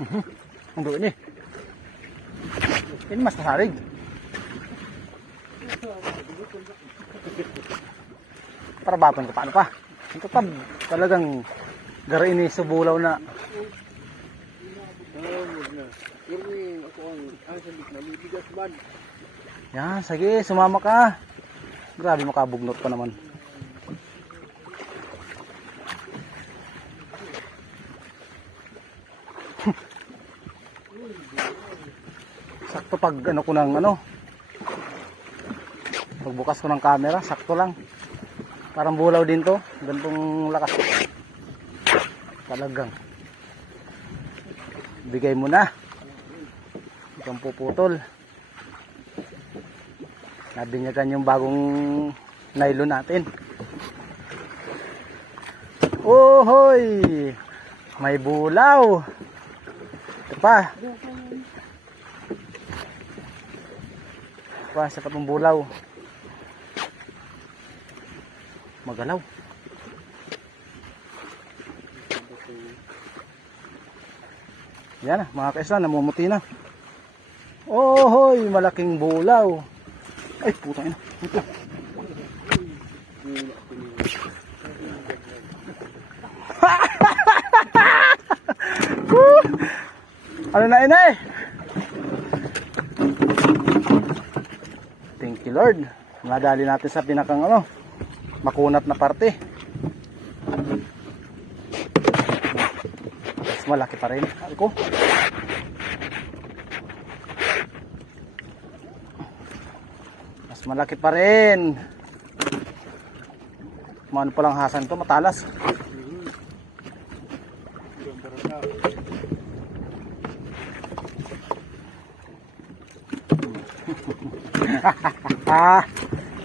Ang doon eh. Ini mas masarig. Para bapon ko paano pa? Ito pa talagang gara ini sa bulaw na. Yan, sige, sumama ka. Grabe makabugnot pa naman. Sakto pag ano ko ng ano. Pagbukas ko ng camera, sakto lang. Parang bulaw din to, ganitong lakas. Talagang. Bigay mo na. Itong puputol. Nabinyagan yung bagong nylon natin. Oh hoy! May bulaw. Ito pa. Pa, sa patong bulaw. Magalaw. Yan na, mga kaisa, namumuti na. Oh hoy, malaking bulaw. Ay, putang ina. Ito. Ano na ina eh? Thank you Lord. Nadali natin sa pinakang ano, makunat na parte. Mas malaki pa rin. Ako. Mas malaki pa rin. Mano palang hasan to, matalas.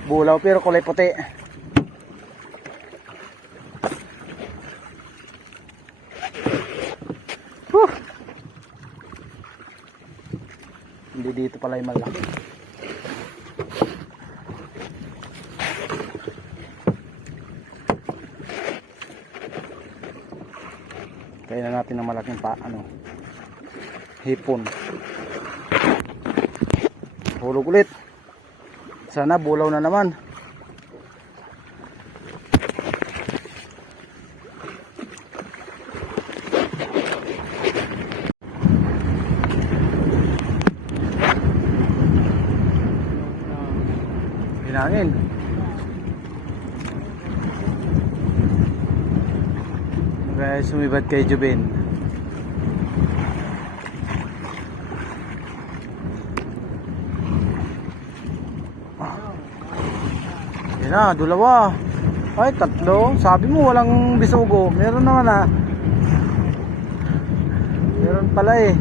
Bulaw pero kulay puti. Hindi dito pala yung malaki. Kaya na natin ng malaking hipon. Hulog ulit. Sana bulaw na naman. Hinangin. Guys, sumibad kay Jubin. Yan na, dalawa. Ay, tatlo. Sabi mo walang bisugo. Meron naman ah. Meron pala eh.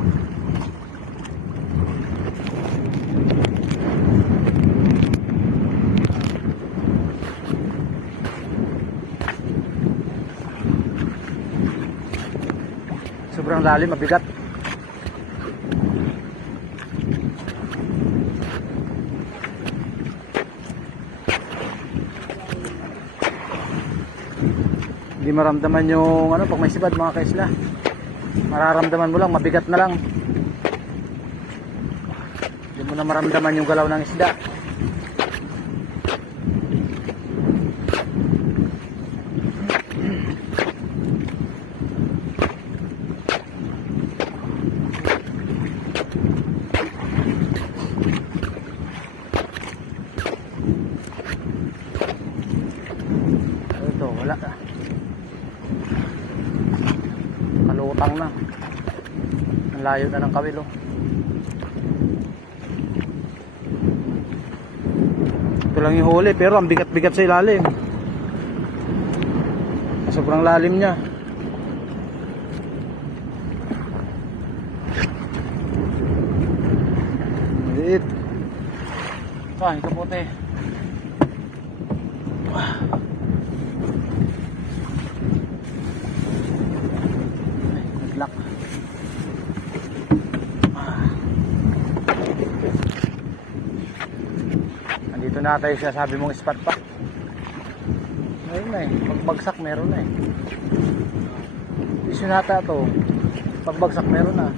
Sobrang lalim, mabigat. Hindi maramdaman yung pag may sibad mga kaisla. Mararamdaman mo lang, mabigat na lang. Hindi mo na maramdaman yung galaw ng isda. Ito, wala ka. Kalutang na. Ang layo na ng kawil oh. Ito lang yung huli pero ang bigat-bigat sa ilalim. Sobrang lalim niya. Maliit. Ah, ito puti. Naglak. Andito na tayo siya, sabi mong spot pa. Ayun na eh, pagbagsak meron na eh. Isunata to. Pagbagsak meron na.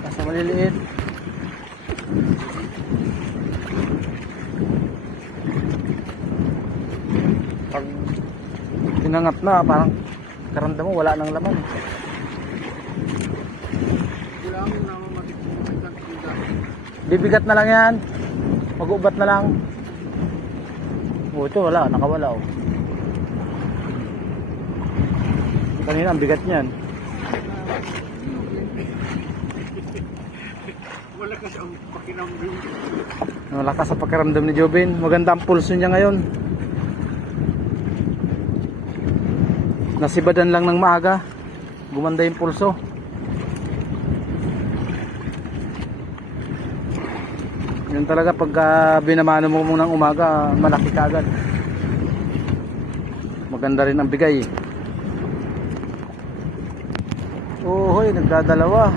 Basta maliliit. Pag tinangat na, parang karamdam mo wala nang laman. Bibigat na lang yan. Mag-ubat na lang. Oh, ito wala, nakawala oh. Kanina ang bigat niyan. Malakas ang pakiramdam. Malakas sa pakiramdam ni Jobin. Maganda ang pulso niya ngayon. Nasibadan lang ng maaga. Gumanda yung pulso. Yun talaga pagka binamano mo munang umaga, malaki ka agad. Maganda rin ang bigay. Oh, hoy, nagdadalawa.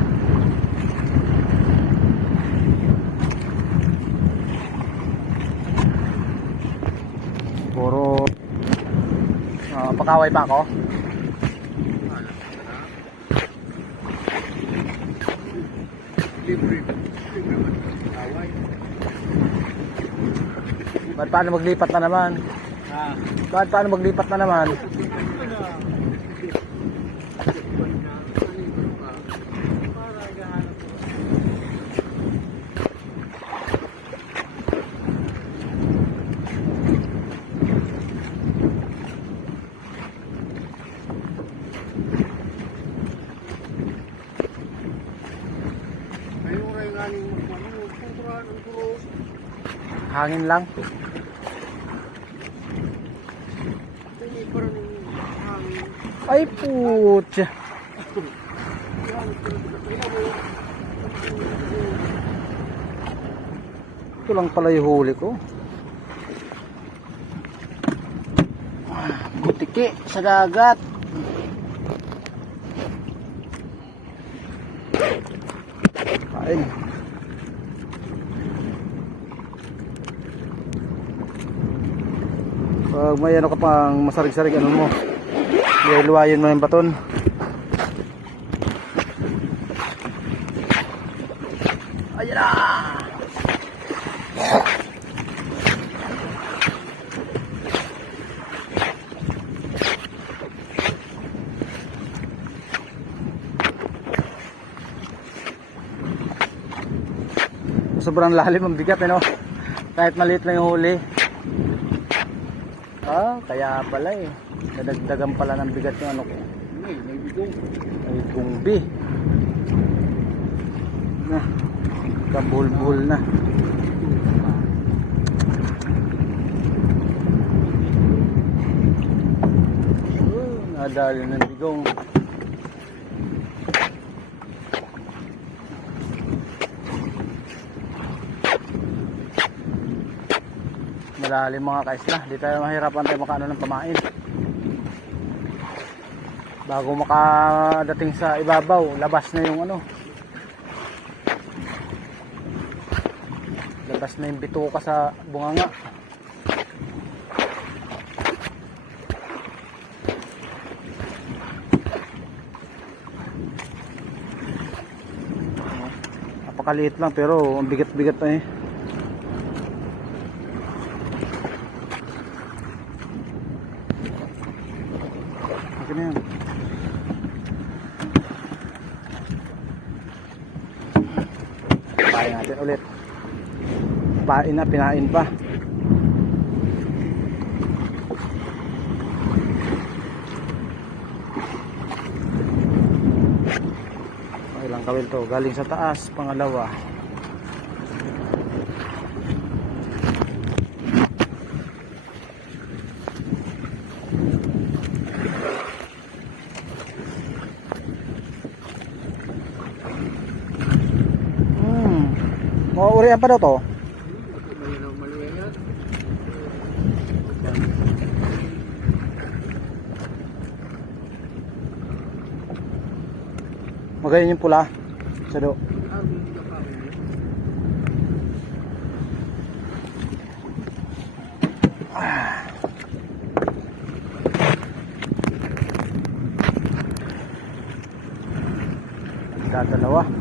Puro pakaway pa ako. Libre man away. Paano maglipat na naman? Paano maglipat na naman? Hangin lang. Ay putya. Ito lang pala yung huli ko. Butiki sa dagat. Kain. Pag may ano ka pang masarig-sarig, ano mo, luwayin mo yung baton. Ayan na! Sobrang lalim ang bigat, no? Kahit maliit lang yung huli. Kaya pala eh. Nadagdagan pala ng bigat yung ano ko. May gungbi. Na. Kabulbul na. Nadali ng bigong. Malalim mga kaisla, di tayo mahirapan tayo makaano ng pamain. Bago makadating sa ibabaw, labas na yung ano, labas na yung bituka sa bunganga. Napakaliit lang pero ang bigat-bigat na eh. Na yan. Pain natin ulit. Pain na, pinain pa. Ilang kawil to, galing sa taas, pangalawa. Urian pa daw to. Magayon yung pula. Sa do. Dadalawa.